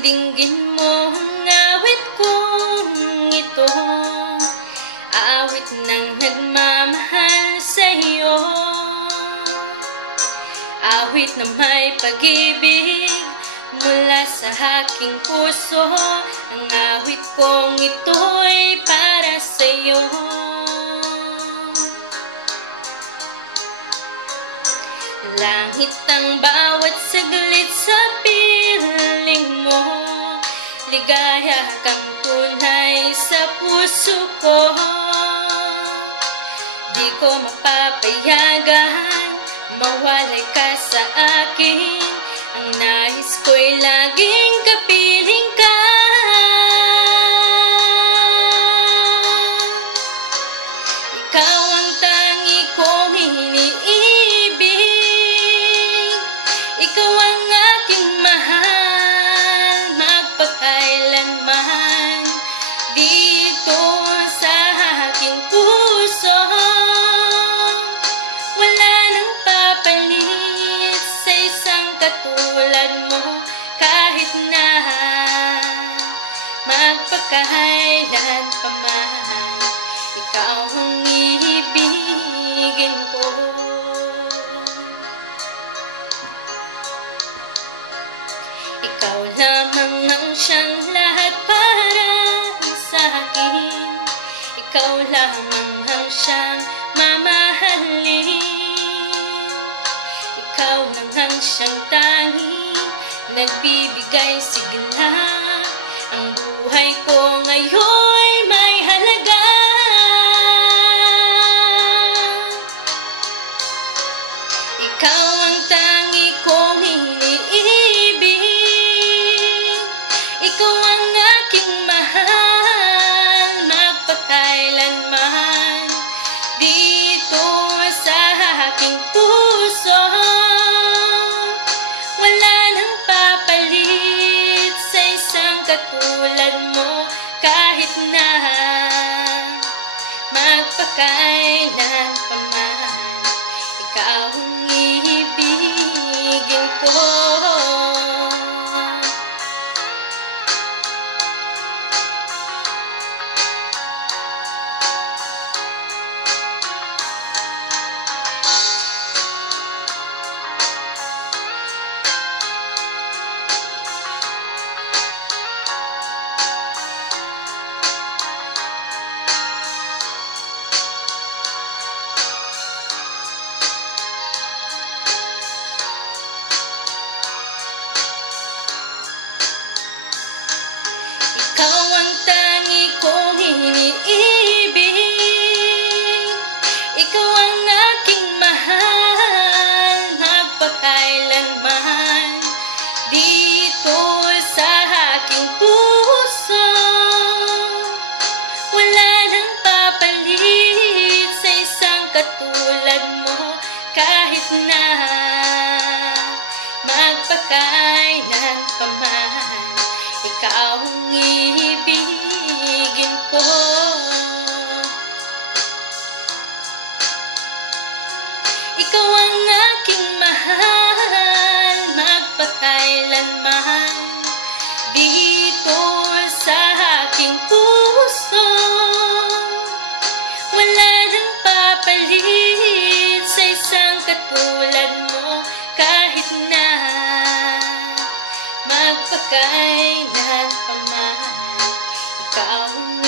dinggin mo ang awit kong ito, awit ng nagmamahal sa'yo, awit na may pag-ibig mula sa aking puso. Ang awit kong ito'y para sa'yo. Langit ang bawat saglit sa piling mo, ligaya kang tunay sa puso ko. Di ko mapapayagan mawalay ka sa akin, ang nais ko'y laging kapiling ka. Ikaw ang tangi kong iniibig, ikaw ang aking mahal, magpakailanman dito sa aking puso. Wala nang papalit sa isang katulad mo, kahit na magpakailan pa man, ikaw ang iibigin ko. Ikaw lamang ang siyang lahat para sa akin, ikaw lamang ang siyang mamahalin, ikaw lang ang siyang tanging nagbibigay sigla. Ang buhay ko ngayon'y may halaga. Ikaw ang tangi kong iniibig, ikaw ang aking mahal, magpakailanman dito sa aking puso. Wala nang papalit sa isang katulad mo, kahit na magpakailan pa man, ikaw ang iibigin ko. Ikaw ang tangi kong iniibig, ikaw ang aking mahal, magpakailanman dito sa aking puso. Wala nang papalit sa isang katulad mo, kahit na magpakailan pa man, ikaw ang iibigin ko. Ikaw ang aking mahal, magpakailanman dito sa aking puso. Wala nang papalit sa isang katulad mo, kahit na magpakailan pa man, ikaw ang